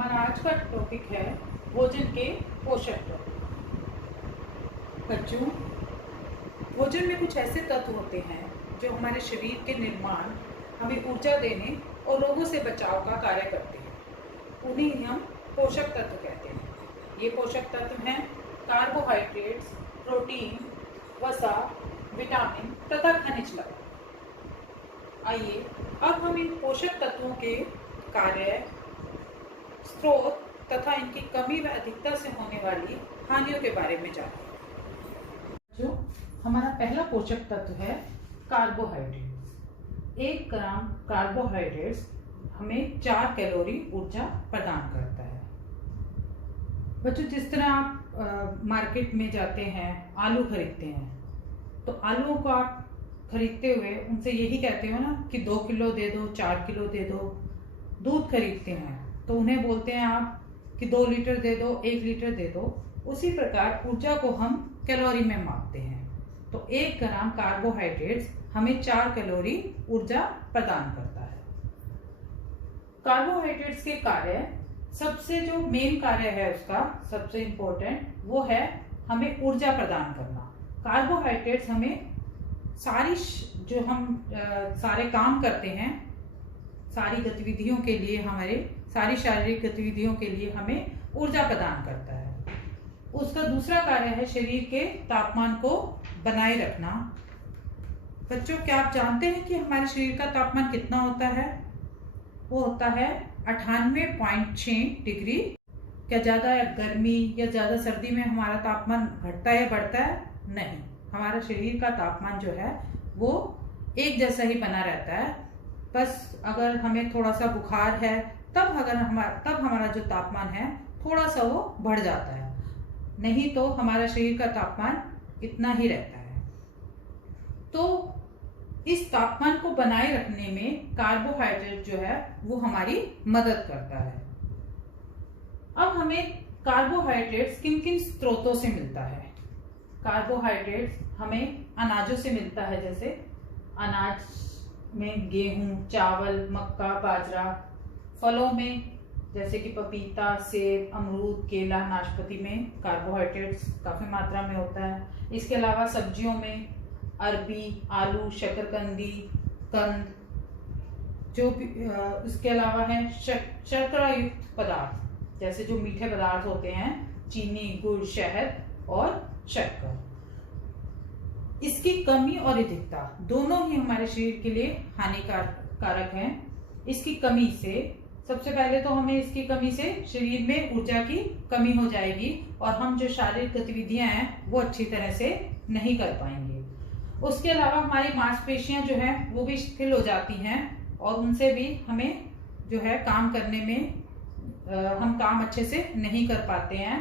हमारा आज का टॉपिक है भोजन के पोषक तत्व। बच्चों, भोजन में कुछ ऐसे तत्व होते हैं जो हमारे शरीर के निर्माण, हमें ऊर्जा देने और रोगों से बचाव का कार्य करते हैं। उन्हें हम पोषक तत्व कहते हैं। ये पोषक तत्व हैं कार्बोहाइड्रेट्स, प्रोटीन, वसा, विटामिन तथा खनिज लवण। आइए अब हम इन पोषक तत्वों के कार्य, स्रोत तथा इनकी कमी व अधिकता से होने वाली हानियों के बारे में जानते हैं। जो हमारा पहला पोषक तत्व है कार्बोहाइड्रेट्स। 1 ग्राम कार्बोहाइड्रेट्स हमें 4 कैलोरी ऊर्जा प्रदान करता है। बच्चों, जिस तरह आप मार्केट में जाते हैं, आलू खरीदते हैं, तो आलूओं को आप खरीदते हुए उनसे यही कहते हो ना कि 2 किलो दे दो, 4 किलो दे दो। दूध खरीदते हैं तो उन्हें बोलते हैं आप कि 2 लीटर दे दो, 1 लीटर दे दो। उसी प्रकार ऊर्जा को हम कैलोरी में मापते हैं। तो 1 ग्राम कार्बोहाइड्रेट्स हमें 4 कैलोरी ऊर्जा प्रदान करता है। कार्बोहाइड्रेट्स के कार्य, सबसे जो मेन कार्य है उसका सबसे इम्पोर्टेंट, वो है हमें ऊर्जा प्रदान करना। कार्बोहाइड्रेट्स हमें सारी जो हम सारे काम करते हैं, सारी गतिविधियों के लिए, हमारे सारी शारीरिक गतिविधियों के लिए हमें ऊर्जा प्रदान करता है। उसका दूसरा कार्य है शरीर के तापमान को बनाए रखना। बच्चों, क्या आप जानते हैं कि हमारे शरीर का तापमान कितना होता है? वो होता है 98.6 डिग्री। क्या ज्यादा गर्मी या ज्यादा सर्दी में हमारा तापमान घटता है या बढ़ता है? नहीं, हमारा शरीर का तापमान जो है वो एक जैसा ही बना रहता है। बस अगर हमें थोड़ा सा बुखार है तब हमारा जो तापमान है थोड़ा सा वो बढ़ जाता है, नहीं तो हमारा शरीर का तापमान इतना ही रहता है। तो इस तापमान को बनाए रखने में कार्बोहाइड्रेट जो है वो हमारी मदद करता है। अब हमें कार्बोहाइड्रेट्स किन किन स्रोतों से मिलता है? कार्बोहाइड्रेट्स हमें अनाजों से मिलता है, जैसे अनाज में गेहूं, चावल, मक्का, बाजरा। फलों में जैसे कि पपीता, सेब, अमरूद, केला, नाशपाती में कार्बोहाइड्रेट्स काफ़ी मात्रा में होता है। इसके अलावा सब्जियों में अरबी, आलू, शकरकंदी, कंद, जो भी इसके अलावा है शर्करा युक्त पदार्थ, जैसे जो मीठे पदार्थ होते हैं, चीनी, गुड़, शहद और शक्कर। इसकी कमी और अधिकता दोनों ही हमारे शरीर के लिए हानिकारक हैं। इसकी कमी से, सबसे पहले तो हमें इसकी कमी से शरीर में ऊर्जा की कमी हो जाएगी और हम जो शारीरिक गतिविधियां हैं वो अच्छी तरह से नहीं कर पाएंगे। उसके अलावा हमारी मांसपेशियां जो है वो भी शिथिल हो जाती हैं और उनसे भी हमें जो है काम करने में हम काम अच्छे से नहीं कर पाते हैं।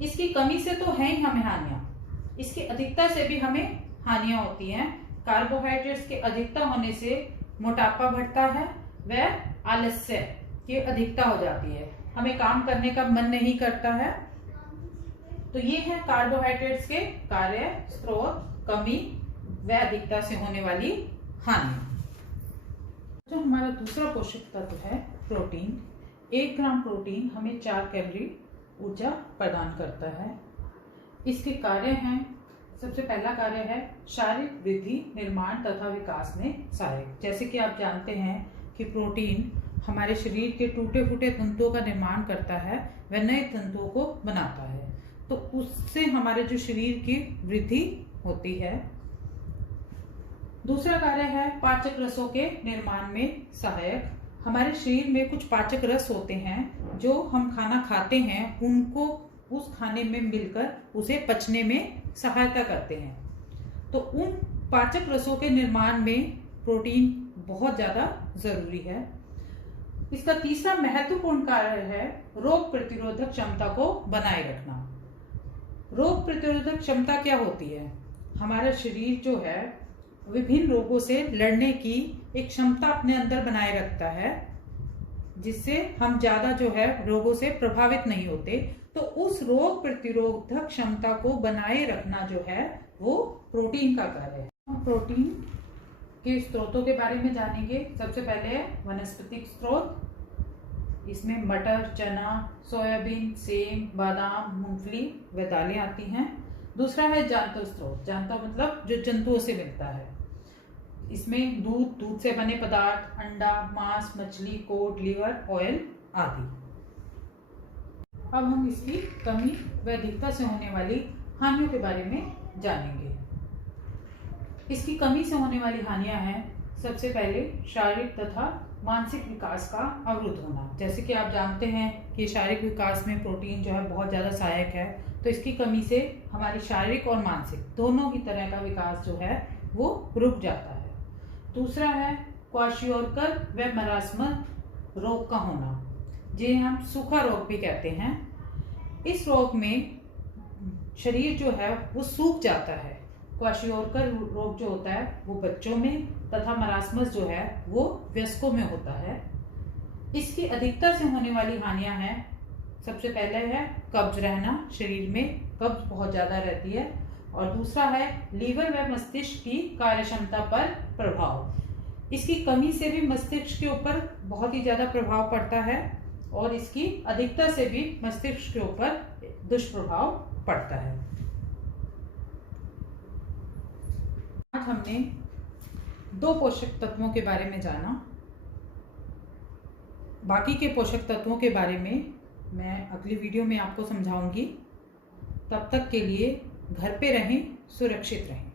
इसकी कमी से तो है ही हमें हानियां, इसकी अधिकता से भी हमें हानियां होती हैं। कार्बोहाइड्रेट्स के अधिकता होने से मोटापा बढ़ता है व आलस्य की अधिकता हो जाती है, हमें काम करने का मन नहीं करता है। तो ये है कार्बोहाइड्रेट्स के कार्य, स्रोत, कमी व अधिकता से होने वाली हानि। जो हमारा दूसरा पोषक तत्व है प्रोटीन। 1 ग्राम प्रोटीन हमें 4 कैलोरी ऊर्जा प्रदान करता है। इसके कार्य हैं, सबसे पहला कार्य है शारीरिक वृद्धि, निर्माण तथा विकास में सहायक। जैसे कि आप जानते हैं कि प्रोटीन हमारे शरीर के टूटे फूटे तंतुओं का निर्माण करता है व नए तंतुओं को बनाता है, तो उससे हमारे जो शरीर की वृद्धि होती है। दूसरा कार्य है पाचक रसों के निर्माण में सहायक। हमारे शरीर में कुछ पाचक रस होते हैं जो हम खाना खाते हैं, उनको उस खाने में मिलकर उसे पचने में सहायता करते हैं। तो उन पाचक रसों के निर्माण में प्रोटीन बहुत ज्यादा जरूरी है। इसका तीसरा महत्वपूर्ण कार्य है रोग प्रतिरोधक क्षमता को बनाए रखना। रोग प्रतिरोधक क्षमता क्या होती है? हमारा शरीर जो है विभिन्न रोगों से लड़ने की एक क्षमता अपने अंदर बनाए रखता है, जिससे हम ज्यादा जो है रोगों से प्रभावित नहीं होते। तो उस रोग प्रतिरोधक क्षमता को बनाए रखना जो है वो प्रोटीन का कार्य है। प्रोटीन के स्रोतों के बारे में जानेंगे। सबसे पहले है वनस्पतिक स्रोत। इसमें मटर, चना, सोयाबीन, सेम, बादाम, मूंगफली व दालें आती हैं। दूसरा है जांतव स्रोत। जांतव मतलब जो जंतुओं से मिलता है। इसमें दूध, दूध से बने पदार्थ, अंडा, मांस, मछली, कोट, लीवर, ऑयल आदि। अब हम इसकी कमी व अधिकता से होने वाली हानियों के बारे में जानेंगे। इसकी कमी से होने वाली हानियां हैं, सबसे पहले शारीरिक तथा मानसिक विकास का अवरुद्ध होना। जैसे कि आप जानते हैं कि शारीरिक विकास में प्रोटीन जो है बहुत ज़्यादा सहायक है, तो इसकी कमी से हमारी शारीरिक और मानसिक दोनों ही तरह का विकास जो है वो रुक जाता है। दूसरा है क्वाशियोरकर व मरासमस रोग का होना, जिसे हम सूखा रोग भी कहते हैं। इस रोग में शरीर जो है वो सूख जाता है। क्वाशियोरकर रोग जो होता है वो बच्चों में तथा मरासमस जो है वो वयस्कों में होता है। इसकी अधिकता से होने वाली हानियां हैं, सबसे पहले है कब्ज रहना, शरीर में कब्ज बहुत ज़्यादा रहती है। और दूसरा है लीवर व मस्तिष्क की कार्यक्षमता पर प्रभाव। इसकी कमी से भी मस्तिष्क के ऊपर बहुत ही ज़्यादा प्रभाव पड़ता है और इसकी अधिकता से भी मस्तिष्क के ऊपर दुष्प्रभाव पड़ता है। आज हमने 2 पोषक तत्वों के बारे में जाना। बाकी के पोषक तत्वों के बारे में मैं अगली वीडियो में आपको समझाऊंगी। तब तक के लिए घर पे रहें, सुरक्षित रहें।